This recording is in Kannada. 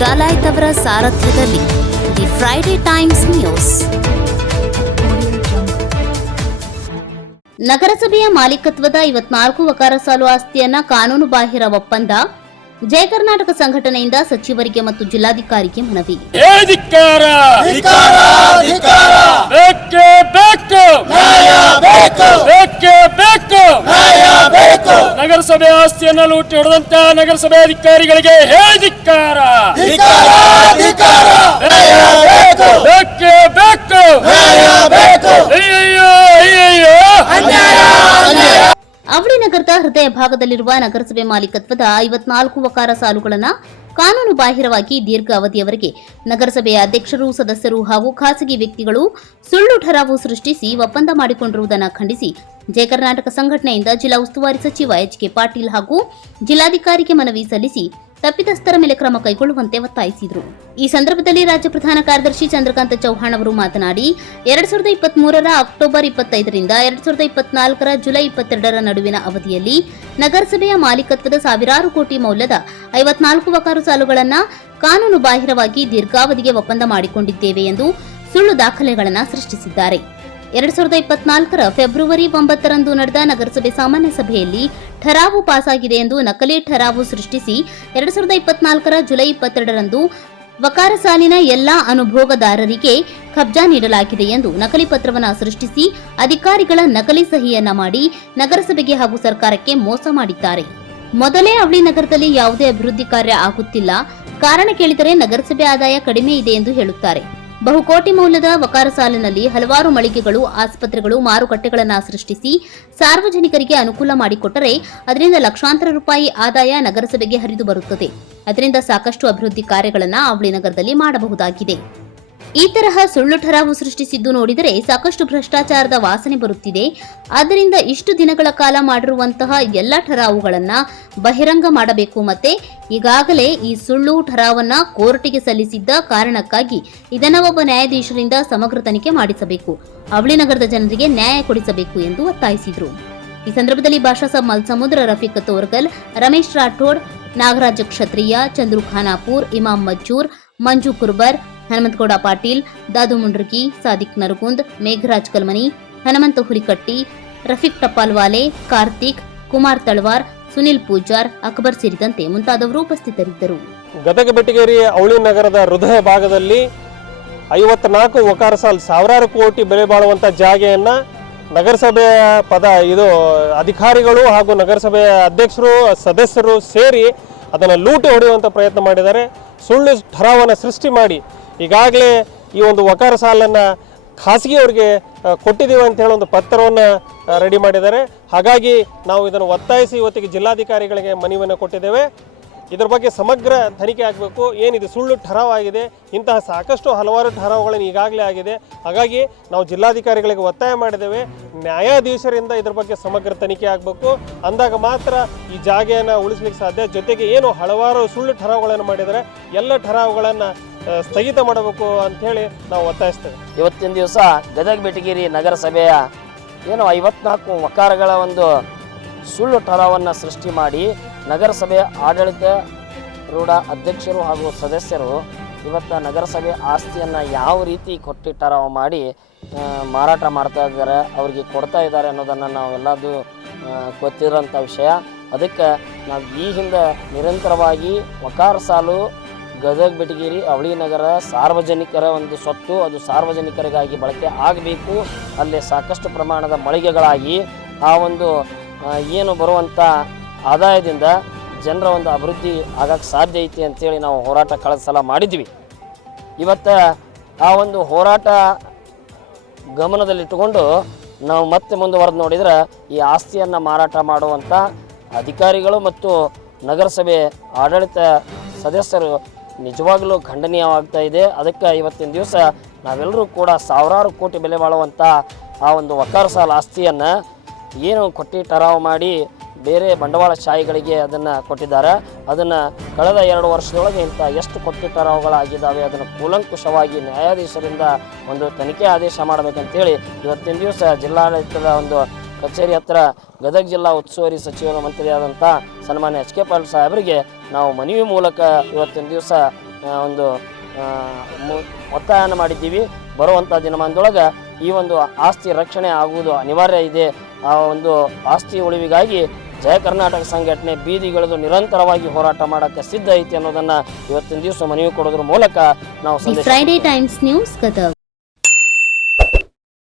ಡಾಲಾಯ್ತ್ ಅವರ ಸಾರಥ್ಯದಲ್ಲಿ ದಿ ಫ್ರೈಡೆ ಟೈಮ್ಸ್ ನ್ಯೂಸ್. ನಗರಸಭೆಯ ಮಾಲೀಕತ್ವದ ಇವತ್ನಾಲ್ಕು ವಕಾರ ಸಾಲು ಆಸ್ತಿಯನ್ನ ಕಾನೂನು ಬಾಹಿರ ಒಪ್ಪಂದ, ಜಯ ಕರ್ನಾಟಕ ಸಂಘಟನೆಯಿಂದ ಸಚಿವರಿಗೆ ಮತ್ತು ಜಿಲ್ಲಾಧಿಕಾರಿಗೆ ಮನವಿ ಏ ಧಿಕ್ಕಾರ ಬೇಕೇ ಬೇಕು ಬೇಕೇ ಬೇಕು ನಗರಸಭೆ ಆಸ್ತಿಯನ್ನು ಲೂಟಿ ಹೊಡೆದಂತ ನಗರಸಭೆ ಅಧಿಕಾರಿಗಳಿಗೆ ಹೇ ಧಿಕ್ಕಾರ ಬೇಕೇ ಬೇಕು. ಅಯ್ಯಯ್ಯೋ ಅಯ್ಯಯ್ಯೋ. ಅವಳಿ ನಗರದ ಹೃದಯ ಭಾಗದಲ್ಲಿರುವ ನಗರಸಭೆ ಮಾಲೀಕತ್ವದ ಐವತ್ನಾಲ್ಕು ವಕಾರ ಸಾಲುಗಳನ್ನು ಕಾನೂನು ಬಾಹಿರವಾಗಿ ದೀರ್ಘ ಅವಧಿಯವರೆಗೆ ನಗರಸಭೆಯ ಅಧ್ಯಕ್ಷರು, ಸದಸ್ಯರು ಹಾಗೂ ಖಾಸಗಿ ವ್ಯಕ್ತಿಗಳು ಸುಳ್ಳು ಠರಾವು ಸೃಷ್ಟಿಸಿ ಒಪ್ಪಂದ ಮಾಡಿಕೊಂಡಿರುವುದನ್ನು ಖಂಡಿಸಿ ಜಯ ಕರ್ನಾಟಕ ಸಂಘಟನೆಯಿಂದ ಜಿಲ್ಲಾ ಉಸ್ತುವಾರಿ ಸಚಿವ ಎಚ್ ಕೆ ಪಾಟೀಲ್ ಹಾಗೂ ಜಿಲ್ಲಾಧಿಕಾರಿಗೆ ಮನವಿ ಸಲ್ಲಿಸಿ ತಪ್ಪಿತಸ್ಥರ ಮೇಲೆ ಕ್ರಮ ಕೈಗೊಳ್ಳುವಂತೆ ಒತ್ತಾಯಿಸಿದರು. ಈ ಸಂದರ್ಭದಲ್ಲಿ ರಾಜ್ಯ ಪ್ರಧಾನ ಕಾರ್ಯದರ್ಶಿ ಚಂದ್ರಕಾಂತ ಚೌಹಾಣ್ ಅವರು ಮಾತನಾಡಿ, ಎರಡ್ ಸಾವಿರದ ಇಪ್ಪತ್ತ್ ಮೂರರ ಅಕ್ಟೋಬರ್ ಇಪ್ಪತ್ತೈದರಿಂದ ಎರಡ್ ಸಾವಿರದ ಇಪ್ಪತ್ನಾಲ್ಕರ ಜುಲೈ ಇಪ್ಪತ್ತೆರಡರ ನಡುವಿನ ಅವಧಿಯಲ್ಲಿ ನಗರಸಭೆಯ ಮಾಲೀಕತ್ವದ ಸಾವಿರಾರು ಕೋಟಿ ಮೌಲ್ಯದ ಐವತ್ನಾಲ್ಕು ವಕಾರು ಸಾಲುಗಳನ್ನು ಕಾನೂನು ಬಾಹಿರವಾಗಿ ದೀರ್ಘಾವಧಿಗೆ ಒಪ್ಪಂದ ಮಾಡಿಕೊಂಡಿದ್ದೇವೆ ಎಂದು ಸುಳ್ಳು ದಾಖಲೆಗಳನ್ನು ಸೃಷ್ಟಿಸಿದ್ದಾರೆ. ಎರಡ್ ಸಾವಿರದ ಇಪ್ಪತ್ನಾಲ್ಕರ ಫೆಬ್ರವರಿ ಒಂಬತ್ತರಂದು ನಡೆದ ನಗರಸಭೆ ಸಾಮಾನ್ಯ ಸಭೆಯಲ್ಲಿ ಠರಾವು ಪಾಸಾಗಿದೆ ಎಂದು ನಕಲಿ ಠರಾವು ಸೃಷ್ಟಿಸಿ ಎರಡ್ ಸಾವಿರದ ಇಪ್ಪತ್ನಾಲ್ಕರ ಜುಲೈ ಇಪ್ಪತ್ತೆರಡರಂದು ವಕಾರ ಸಾಲಿನ ಎಲ್ಲಾ ಅನುಭೋಗದಾರರಿಗೆ ಕಬ್ಜಾ ನೀಡಲಾಗಿದೆ ಎಂದು ನಕಲಿ ಪತ್ರವನ್ನು ಸೃಷ್ಟಿಸಿ ಅಧಿಕಾರಿಗಳ ನಕಲಿ ಸಹಿಯನ್ನ ಮಾಡಿ ನಗರಸಭೆಗೆ ಹಾಗೂ ಸರ್ಕಾರಕ್ಕೆ ಮೋಸ ಮಾಡಿದ್ದಾರೆ. ಮೊದಲೇ ಅವಳಿ ನಗರದಲ್ಲಿ ಯಾವುದೇ ಅಭಿವೃದ್ಧಿ ಕಾರ್ಯ ಆಗುತ್ತಿಲ್ಲ. ಕಾರಣ ಕೇಳಿದರೆ ನಗರಸಭೆ ಆದಾಯ ಕಡಿಮೆ ಇದೆ ಎಂದು ಹೇಳುತ್ತಾರೆ. ಬಹುಕೋಟಿ ಮೌಲ್ಯದ ವಕಾರ ಸಾಲಿನಲ್ಲಿ ಹಲವಾರು ಮಳಿಗೆಗಳು, ಆಸ್ಪತ್ರೆಗಳು ಮಾರುಕಟ್ಟೆಗಳನ್ನು ಸೃಷ್ಟಿಸಿ ಸಾರ್ವಜನಿಕರಿಗೆ ಅನುಕೂಲ ಮಾಡಿಕೊಟ್ಟರೆ ಅದರಿಂದ ಲಕ್ಷಾಂತರ ರೂಪಾಯಿ ಆದಾಯ ನಗರಸಭೆಗೆ ಹರಿದು ಬರುತ್ತದೆ. ಅದರಿಂದ ಸಾಕಷ್ಟು ಅಭಿವೃದ್ಧಿ ಕಾರ್ಯಗಳನ್ನು ಅವಳಿ ನಗರದಲ್ಲಿ ಮಾಡಬಹುದಾಗಿದೆ. ಈ ತರಹ ಸುಳ್ಳು ಠರಾವು ಸೃಷ್ಟಿಸಿದ್ದು ನೋಡಿದರೆ ಸಾಕಷ್ಟು ಭ್ರಷ್ಟಾಚಾರದ ವಾಸನೆ ಬರುತ್ತಿದೆ. ಆದ್ದರಿಂದ ಇಷ್ಟು ದಿನಗಳ ಕಾಲ ಮಾಡಿರುವಂತಹ ಎಲ್ಲ ಠರಾವುಗಳನ್ನ ಬಹಿರಂಗ ಮಾಡಬೇಕು ಮತ್ತೆ ಈಗಾಗಲೇ ಈ ಸುಳ್ಳು ಠರಾವನ್ನ ಕೋರ್ಟಿಗೆ ಸಲ್ಲಿಸಿದ್ದ ಕಾರಣಕ್ಕಾಗಿ ಇದನ್ನ ಒಬ್ಬ ನ್ಯಾಯಾಧೀಶರಿಂದ ಸಮಗ್ರ ತನಿಖೆ ಮಾಡಿಸಬೇಕು. ಅವಳಿ ನಗರದ ಜನರಿಗೆ ನ್ಯಾಯ ಕೊಡಿಸಬೇಕು ಎಂದು ಒತ್ತಾಯಿಸಿದರು. ಈ ಸಂದರ್ಭದಲ್ಲಿ ಭಾಷಾ ಸಾಬ್ ಮಲ್ಸಮುದ್ರ ರಫೀಕ್ ತೋರ್ಗಲ್, ರಮೇಶ್ ರಾಠೋಡ್, ನಾಗರಾಜ ಕ್ಷತ್ರಿಯ ಚಂದ್ರು ಖಾನಾಪುರ್ ಇಮಾಮ್ ಮಜ್ಜೂರ್, ಮಂಜು ಕುರ್ಬರ್ ಹನುಮಂತಗೌಡ ಪಾಟೀಲ್, ದಾದು ಮುಂಡ್ರಗಿ ಸಾದಿಕ್ ನರಗುಂದ್, ಮೇಘರಾಜ್ ಕಲ್ಮನಿ, ಹನುಮಂತ ಹುರಿಕಟ್ಟಿ, ರಫೀಕ್ ಟಪಾಲ್ವಾಲೆ ಕಾರ್ತಿಕ್, ಕುಮಾರ್ ತಳವಾರ್, ಸುನಿಲ್ ಪೂಜಾರ್, ಅಕ್ಬರ್ ಸೇರಿದಂತೆ ಮುಂತಾದವರು ಉಪಸ್ಥಿತರಿದ್ದರು. ಗದಗ ಬೆಟಗೇರಿ ಅವಳಿ ನಗರದ ಹೃದಯ ಭಾಗದಲ್ಲಿ ಐವತ್ನಾಲ್ಕು ಒಕಾರ ಸಾಲ್ ಸಾವಿರಾರು ಕೋಟಿ ಬೆಲೆ ಬಾಳುವಂತ ಜಾಗೆಯನ್ನು ನಗರಸಭೆಯ ಪದ, ಇದು ಅಧಿಕಾರಿಗಳು ಹಾಗೂ ನಗರಸಭೆಯ ಅಧ್ಯಕ್ಷರು, ಸದಸ್ಯರು ಸೇರಿ ಅದನ್ನು ಲೂಟಿ ಹೊಡೆಯುವಂಥ ಪ್ರಯತ್ನ ಮಾಡಿದ್ದಾರೆ. ಸುಳ್ಳು ಠರಾವನ್ನು ಸೃಷ್ಟಿ ಮಾಡಿ ಈಗಾಗಲೇ ಈ ಒಂದು ವಕಾರ ಸಾಲನ್ನು ಖಾಸಗಿಯವ್ರಿಗೆ ಕೊಟ್ಟಿದ್ದೀವಿ ಅಂತ ಹೇಳಿ ಒಂದು ಪತ್ರವನ್ನು ರೆಡಿ ಮಾಡಿದ್ದಾರೆ. ಹಾಗಾಗಿ ನಾವು ಇದನ್ನು ಒತ್ತಾಯಿಸಿ ಇವತ್ತಿಗೆ ಜಿಲ್ಲಾಧಿಕಾರಿಗಳಿಗೆ ಮನವಿಯನ್ನು ಕೊಟ್ಟಿದ್ದೇವೆ. ಇದ್ರ ಬಗ್ಗೆ ಸಮಗ್ರ ತನಿಖೆ ಆಗಬೇಕು. ಏನಿದೆ ಸುಳ್ಳು ಠರಾವ್ ಆಗಿದೆ ಇಂತಹ ಸಾಕಷ್ಟು ಹಲವಾರು ಠರಾವುಗಳನ್ನು ಈಗಾಗಲೇ ಆಗಿದೆ. ಹಾಗಾಗಿ ನಾವು ಜಿಲ್ಲಾಧಿಕಾರಿಗಳಿಗೆ ಒತ್ತಾಯ ಮಾಡಿದ್ದೇವೆ. ನ್ಯಾಯಾಧೀಶರಿಂದ ಇದ್ರ ಬಗ್ಗೆ ಸಮಗ್ರ ತನಿಖೆ ಆಗಬೇಕು. ಅಂದಾಗ ಮಾತ್ರ ಈ ಜಾಗೆಯನ್ನು ಉಳಿಸ್ಲಿಕ್ಕೆ ಸಾಧ್ಯ. ಜೊತೆಗೆ ಏನು ಹಲವಾರು ಸುಳ್ಳು ಠರಾವುಗಳನ್ನು ಮಾಡಿದರೆ ಎಲ್ಲ ಠರಾವುಗಳನ್ನು ಸ್ಥಗಿತ ಮಾಡಬೇಕು ಅಂಥೇಳಿ ನಾವು ಒತ್ತಾಯಿಸ್ತೇವೆ. ಇವತ್ತಿನ ದಿವಸ ಗದಗ ಬೆಟಗೇರಿ ನಗರಸಭೆಯ ಏನು ಐವತ್ನಾಲ್ಕು ವಕಾರಗಳ ಒಂದು ಸುಳ್ಳು ಠರಾವನ್ನು ಸೃಷ್ಟಿ ಮಾಡಿ ನಗರಸಭೆ ಆಡಳಿತ ರೂಢ ಅಧ್ಯಕ್ಷರು ಹಾಗೂ ಸದಸ್ಯರು ಇವತ್ತು ನಗರಸಭೆ ಆಸ್ತಿಯನ್ನು ಯಾವ ರೀತಿ ಕೊಟ್ಟಿಟ್ಟಾರ ಮಾಡಿ ಮಾರಾಟ ಮಾಡ್ತಾ ಇದ್ದಾರೆ, ಅವರಿಗೆ ಕೊಡ್ತಾ ಇದ್ದಾರೆ ಅನ್ನೋದನ್ನು ನಾವೆಲ್ಲದು ಗೊತ್ತಿರೋಂಥ ವಿಷಯ. ಅದಕ್ಕೆ ನಾವು ಈ ಹಿಂದೆ ನಿರಂತರವಾಗಿ ವಕಾರ ಸಾಲು, ಗದಗ, ಬೆಟಗೇರಿ, ಅವಳಿ ನಗರ ಸಾರ್ವಜನಿಕರ ಒಂದು ಸ್ವತ್ತು ಅದು ಸಾರ್ವಜನಿಕರಿಗಾಗಿ ಬಳಕೆ ಆಗಬೇಕು. ಅಲ್ಲಿ ಸಾಕಷ್ಟು ಪ್ರಮಾಣದ ಮಳಿಗೆಗಳಾಗಿ ಆ ಒಂದು ಏನು ಬರುವಂಥ ಆದಾಯದಿಂದ ಜನರ ಒಂದು ಅಭಿವೃದ್ಧಿ ಆಗಕ್ಕೆ ಸಾಧ್ಯ ಐತಿ ಅಂತೇಳಿ ನಾವು ಹೋರಾಟ ಕಳೆದ ಸಲ ಮಾಡಿದ್ವಿ. ಇವತ್ತು ಆ ಒಂದು ಹೋರಾಟ ಗಮನದಲ್ಲಿಟ್ಟುಕೊಂಡು ನಾವು ಮತ್ತೆ ಮುಂದುವರೆದು ನೋಡಿದರೆ ಈ ಆಸ್ತಿಯನ್ನು ಮಾರಾಟ ಮಾಡುವಂಥ ಅಧಿಕಾರಿಗಳು ಮತ್ತು ನಗರಸಭೆ ಆಡಳಿತ ಸದಸ್ಯರು ನಿಜವಾಗಲೂ ಖಂಡನೀಯವಾಗ್ತಾ ಇದೆ. ಅದಕ್ಕೆ ಇವತ್ತಿನ ದಿವಸ ನಾವೆಲ್ಲರೂ ಕೂಡ ಸಾವಿರಾರು ಕೋಟಿ ಬೆಲೆ ಬಾಳುವಂಥ ಆ ಒಂದು ವಕಾರ ಸಾಲ ಆಸ್ತಿಯನ್ನು ಏನು ಕೊಟ್ಟಿ ಟರಾವು ಮಾಡಿ ಬೇರೆ ಬಂಡವಾಳ ಶಾಹಿಗಳಿಗೆ ಅದನ್ನು ಕೊಟ್ಟಿದ್ದಾರೆ. ಅದನ್ನು ಕಳೆದ ಎರಡು ವರ್ಷದೊಳಗೆ ಇಂಥ ಎಷ್ಟು ಕೊಟ್ಟಿ ಟರಾವುಗಳಾಗಿದ್ದಾವೆ ಅದನ್ನು ಕೂಲಂಕುಷವಾಗಿ ನ್ಯಾಯಾಧೀಶರಿಂದ ಒಂದು ತನಿಖೆ ಆದೇಶ ಮಾಡಬೇಕಂತೇಳಿ ಇವತ್ತಿನ ದಿವಸ ಜಿಲ್ಲಾಡಳಿತದ ಒಂದು ಕಚೇರಿ ಹತ್ರ ಗದಗ ಜಿಲ್ಲಾ ಉಸ್ತುವಾರಿ ಸಚಿವರ ಮಂತ್ರಿಯಾದಂಥ ಸನ್ಮಾನ್ಯ ಎಚ್ ಕೆ ಪಾಟೀಲ್ ಸಾಹೇಬರಿಗೆ ನಾವು ಮನವಿ ಮೂಲಕ ಇವತ್ತಿನ ದಿವಸ ಒಂದು ಒತ್ತಾಯನ ಮಾಡಿದ್ದೀವಿ. ಬರುವಂಥ ದಿನಮಾನದೊಳಗೆ ಈ ಒಂದು ಆಸ್ತಿ ರಕ್ಷಣೆ ಆಗುವುದು ಅನಿವಾರ್ಯ ಇದೆ. ಆ ಒಂದು ಆಸ್ತಿ ಉಳಿವಿಗಾಗಿ ಜಯ ಕರ್ನಾಟಕ ಸಂಘಟನೆ ಬೀದಿಗಳದು ನಿರಂತರವಾಗಿ ಹೋರಾಟ ಮಾಡಕ್ಕೆ ಸಿದ್ಧ ಐತಿ ಅನ್ನೋದನ್ನ ಇವತ್ತಿನ ದಿವಸ ಮನವಿ ಕೊಡೋದ್ರ ಮೂಲಕ ನಾವು ಫ್ರೈಡೆ ಟೈಮ್ಸ್ ನ್ಯೂಸ್ ಗದಗ್